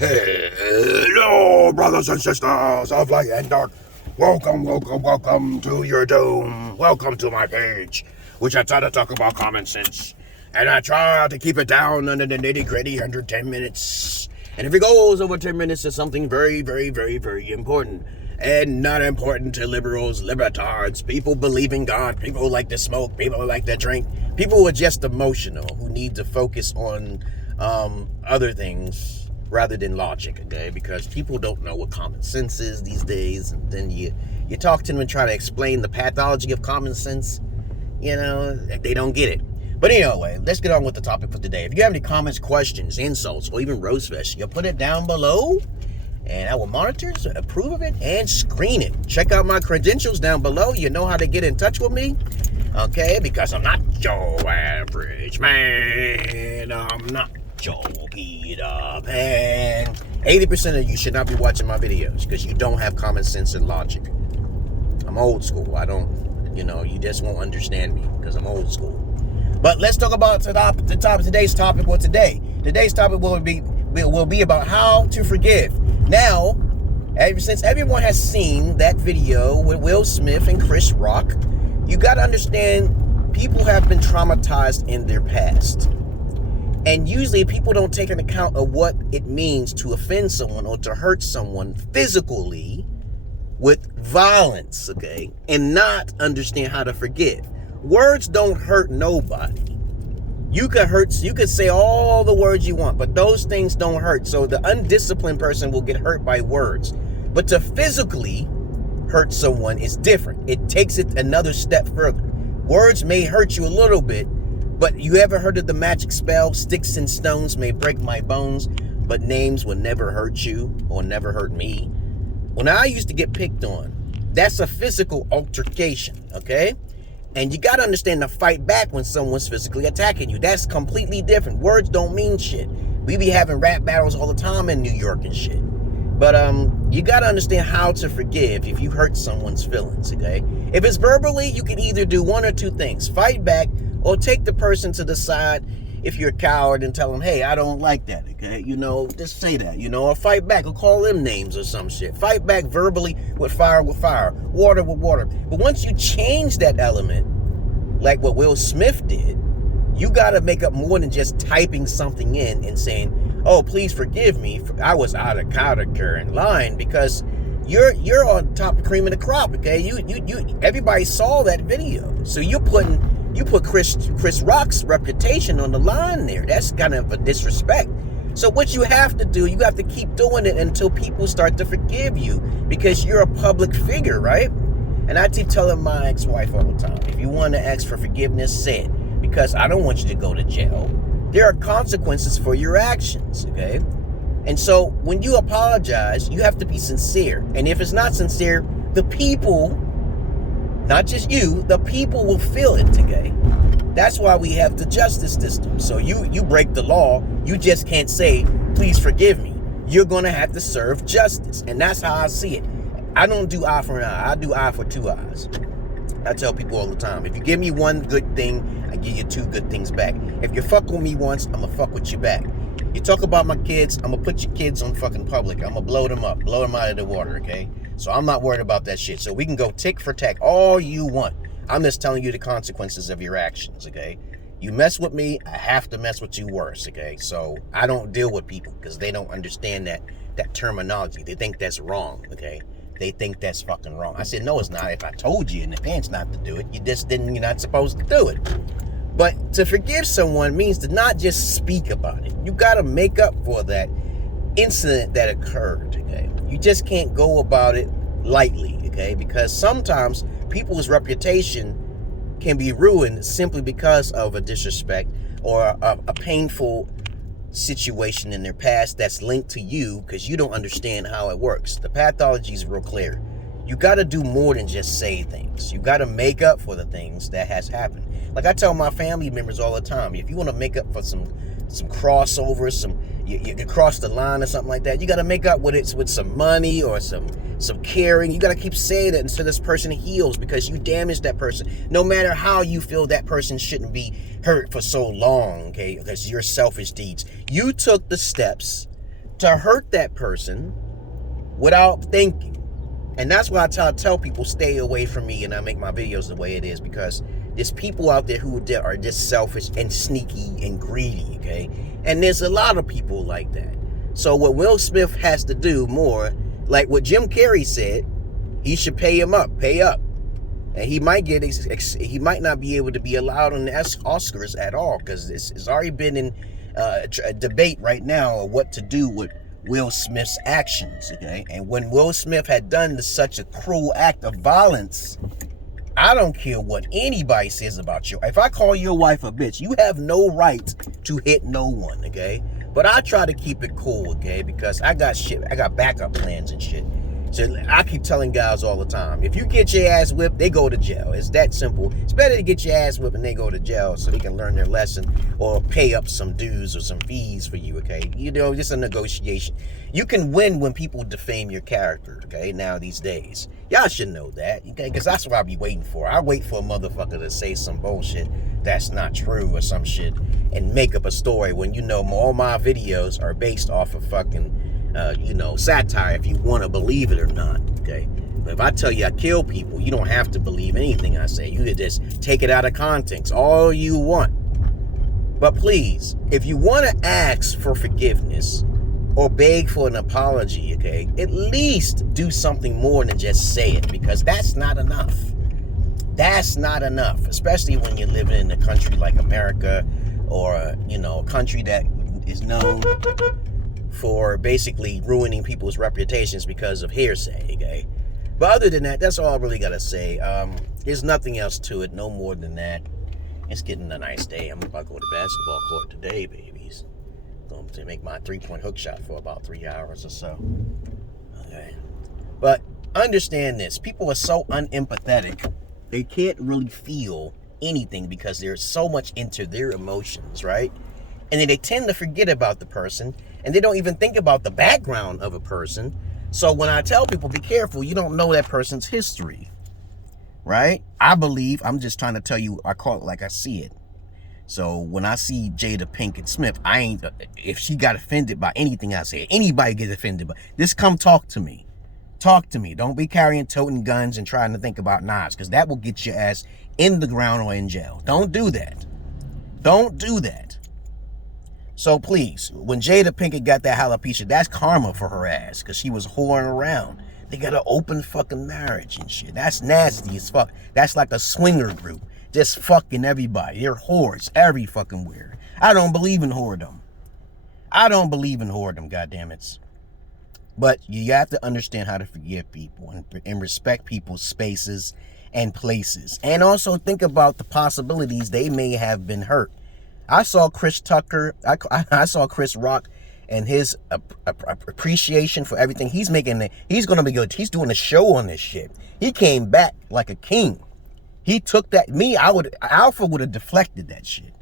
Hello, brothers and sisters of light and dark. Welcome to your doom. Welcome to my page, which I try to talk about common sense. And I try to keep it down under the nitty-gritty under 10 minutes. And if it goes over 10 minutes, it's something very, very, very, very important. And not important to liberals, libertards, people believe in God, people who like to smoke, people who like to drink, people who are just emotional, who need to focus on other things rather than logic, okay? Because people don't know what common sense is these days, and then you talk to them and try to explain the pathology of common sense, they don't get it. But anyway, let's get on with the topic for today. If you have any comments, questions, insults, or even roast fest, you'll put it down below, and I will monitor, approve of it, and screen it. Check out my credentials down below. You know how to get in touch with me, okay? Because I'm not your average man. I'm not your Peter Pan. 80% of you should not be watching my videos because you don't have common sense and logic. I'm old school. I don't, you just won't understand me because I'm old school. But let's talk about today's topic. Well, today's topic will be about how to forgive. Now, since everyone has seen that video with Will Smith and Chris Rock, you got to understand people have been traumatized in their past. And usually people don't take an account of what it means to offend someone or to hurt someone physically with violence, okay? And not understand how to forgive. Words don't hurt nobody. You could say all the words you want, but those things don't hurt. So the undisciplined person will get hurt by words. But to physically hurt someone is different. It takes it another step further. Words may hurt you a little bit, but you ever heard of the magic spell, sticks and stones may break my bones, but names will never hurt you or never hurt me? When I used to get picked on, that's a physical altercation, okay? And you got to understand to fight back when someone's physically attacking you. That's completely different. Words don't mean shit. We be having rap battles all the time in New York and shit. But you got to understand how to forgive if you hurt someone's feelings, okay? If it's verbally, you can either do one or two things. Fight back or take the person to the side if you're a coward and tell them, hey, I don't like that, okay? Just say that, or fight back or call them names or some shit. Fight back verbally with fire, water with water. But once you change that element, like what Will Smith did, you got to make up more than just typing something in and saying, oh, please forgive me. I was out of character and lying, because you're on top of cream of the crop, okay? You everybody saw that video. So you put Chris Rock's reputation on the line there. That's kind of a disrespect. So what you have to do, you have to keep doing it until people start to forgive you, because you're a public figure, right? And I keep telling my ex-wife all the time, if you want to ask for forgiveness, say it, because I don't want you to go to jail. There are consequences for your actions, okay? And so when you apologize, you have to be sincere. And if it's not sincere, the people, not just you, the people will feel it, okay? That's why we have the justice system. So you break the law, you just can't say, please forgive me. You're going to have to serve justice. And that's how I see it. I don't do eye for an eye. I do eye for two eyes. I tell people all the time, if you give me one good thing, I give you two good things back. If you fuck with me once, I'm going to fuck with you back. You talk about my kids, I'm going to put your kids on fucking public. I'm going to blow them up, blow them out of the water, okay? So I'm not worried about that shit. So we can go tick for tack all you want. I'm just telling you the consequences of your actions, okay? You mess with me, I have to mess with you worse, okay? So I don't deal with people because they don't understand that terminology. They think that's wrong, okay? They think that's fucking wrong. I said, no, it's not. If I told you in advance not to do it, you're not supposed to do it. But to forgive someone means to not just speak about it. You got to make up for that incident that occurred, okay? You just can't go about it lightly, okay? Because sometimes people's reputation can be ruined simply because of a disrespect or a painful situation in their past that's linked to you because you don't understand how it works. The pathology is real clear. You got to do more than just say things. You got to make up for the things that has happened. Like I tell my family members all the time, if you want to make up for some crossovers, you cross the line or something like that, you got to make up with it with some money or some caring. You got to keep saying it until this person heals, because you damaged that person. No matter how you feel, that person shouldn't be hurt for so long, okay? Because your selfish deeds. You took the steps to hurt that person without thinking. And that's why I tell people stay away from me, and I make my videos the way it is, because there's people out there who are just selfish and sneaky and greedy, okay? And there's a lot of people like that. So what Will Smith has to do more, like what Jim Carrey said, he should pay him up, pay up. And he might not be able to be allowed on the Oscars at all, because it's already been in a debate right now of what to do with Will Smith's actions, okay? And when Will Smith had done such a cruel act of violence, I don't care what anybody says about you. If I call your wife a bitch, you have no right to hit no one, okay? But I try to keep it cool, okay? Because I got backup plans and shit. So I keep telling guys all the time, if you get your ass whipped, they go to jail. It's that simple. It's better to get your ass whipped and they go to jail so they can learn their lesson or pay up some dues or some fees for you, okay? You know, just a negotiation. You can win when people defame your character, okay, now these days. Y'all should know that, okay? Because that's what I be waiting for. I wait for a motherfucker to say some bullshit that's not true or some shit and make up a story when you know all my videos are based off of fucking satire, if you want to believe it or not, okay? But if I tell you I kill people, you don't have to believe anything I say. You could just take it out of context all you want. But please, if you want to ask for forgiveness or beg for an apology, okay, at least do something more than just say it, because that's not enough. That's not enough, especially when you're living in a country like America, or a country that is known for basically ruining people's reputations because of hearsay, okay? But other than that, that's all I really gotta say. There's nothing else to it, no more than that. It's getting a nice day. I'm about to go to basketball court today, babies. Going to make my 3-point hook shot for about 3 hours or so. Okay. But understand this, people are so unempathetic, they can't really feel anything because they're so much into their emotions, right? And then they tend to forget about the person, and they don't even think about the background of a person. So when I tell people, be careful, you don't know that person's history, right? I'm just trying to tell you, I call it like I see it. So when I see Jada Pinkett Smith, if she got offended by anything I say, anybody gets offended by, just come talk to me. Talk to me. Don't be toting guns and trying to think about knives, because that will get your ass in the ground or in jail. Don't do that. Don't do that. So please, when Jada Pinkett got that alopecia, that's karma for her ass, because she was whoring around. They got an open fucking marriage and shit. That's nasty as fuck. That's like a swinger group. Just fucking everybody. They're whores every fucking where. I don't believe in whoredom. I don't believe in whoredom, goddammit. But you have to understand how to forgive people and respect people's spaces and places. And also think about the possibilities they may have been hurt. I saw Chris Tucker, I saw Chris Rock and his appreciation for everything he's making. He's going to be good. He's doing a show on this shit. He came back like a king. He took that. Alpha would have deflected that shit.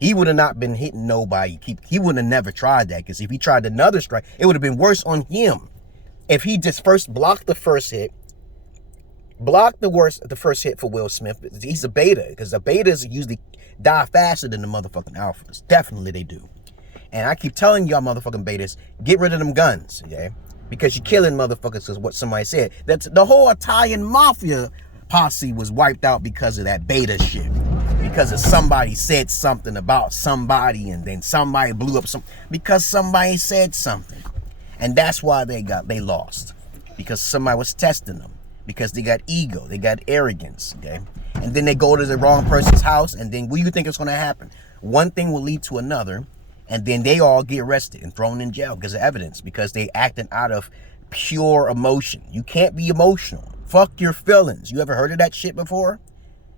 He would have not been hitting nobody. He would have never tried that, because if he tried another strike, it would have been worse on him. If he just first blocked the first hit, the first hit for Will Smith. He's a beta, because the betas usually die faster than the motherfucking alphas. Definitely they do. And I keep telling y'all motherfucking betas, get rid of them guns, okay? Because you're killing motherfuckers, is what somebody said. That's the whole Italian mafia posse was wiped out because of that beta shit. Because of somebody said something about somebody, and then somebody blew up because somebody said something. And that's why they lost. Because somebody was testing them. Because they got ego, they got arrogance, okay? And then they go to the wrong person's house, and then what do you think is going to happen? One thing will lead to another, and then they all get arrested and thrown in jail because of evidence, because they acting out of pure emotion. You can't be emotional. Fuck your feelings. You ever heard of that shit before?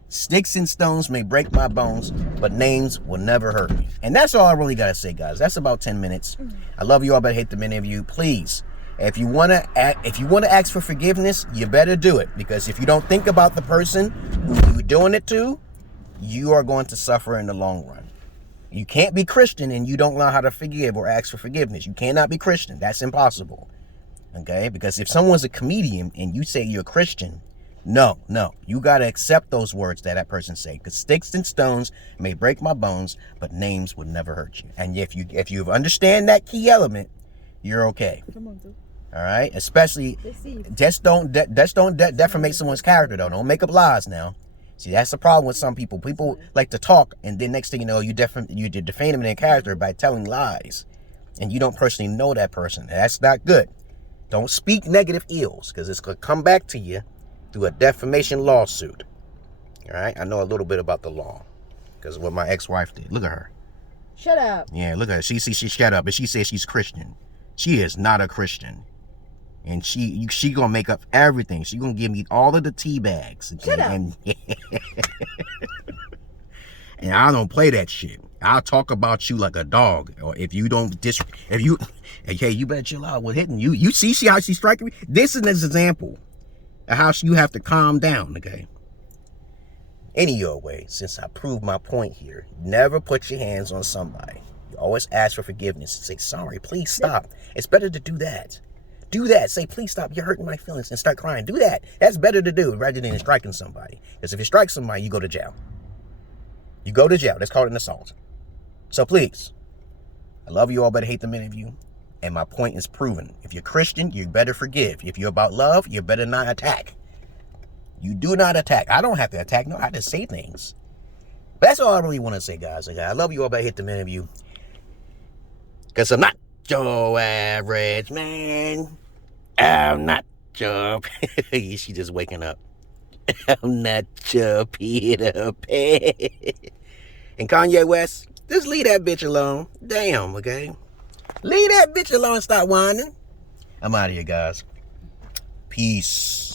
Sticks and stones may break my bones, but names will never hurt me. And that's all I really got to say, guys. That's about 10 minutes. I love you all, but I hate the many of you. Please, if you want to ask for forgiveness, you better do it. Because if you don't think about the person who you're doing it to, you are going to suffer in the long run. You can't be Christian and you don't know how to forgive or ask for forgiveness. You cannot be Christian. That's impossible. Okay? Because if someone's a comedian and you say you're a Christian, no. You got to accept those words that person say. Because sticks and stones may break my bones, but names would never hurt you. And if you understand that key element, you're okay. Come on, dude. All right? Especially, just don't defamate someone's character, though. Don't make up lies now. See, that's the problem with some people. People like to talk, and then next thing you know, you defame them in their character by telling lies. And you don't personally know that person. That's not good. Don't speak negative ills, because it's going to come back to you through a defamation lawsuit. All right? I know a little bit about the law, because of what my ex-wife did. Look at her. Shut up. Yeah, look at her. She shut up, but she says she's Christian. She is not a Christian. And she gonna make up everything. She gonna give me all of the tea bags. Okay? Shut up. And I don't play that shit. I'll talk about you like a dog. Or if you don't hey, you better chill out with hitting you. You see how she's striking me? This is an example of how you have to calm down, okay? Anyway, since I proved my point here, never put your hands on somebody. You always ask for forgiveness and say, sorry, please stop. It's better to do that. Do that. Say, please stop. You're hurting my feelings, and start crying. Do that. That's better to do rather than striking somebody. Because if you strike somebody, you go to jail. You go to jail. That's called an assault. So please, I love you all, but I hate the many of you. And my point is proven. If you're Christian, you better forgive. If you're about love, you better not attack. You do not attack. I don't have to attack. No, I just say things. But that's all I really want to say, guys. I love you all, but I hate the many of you. Because I'm not your average man. I'm not your... She just waking up. I'm not your Peter Pan. And Kanye West, just leave that bitch alone. Damn, okay? Leave that bitch alone and stop whining. I'm out of here, guys. Peace.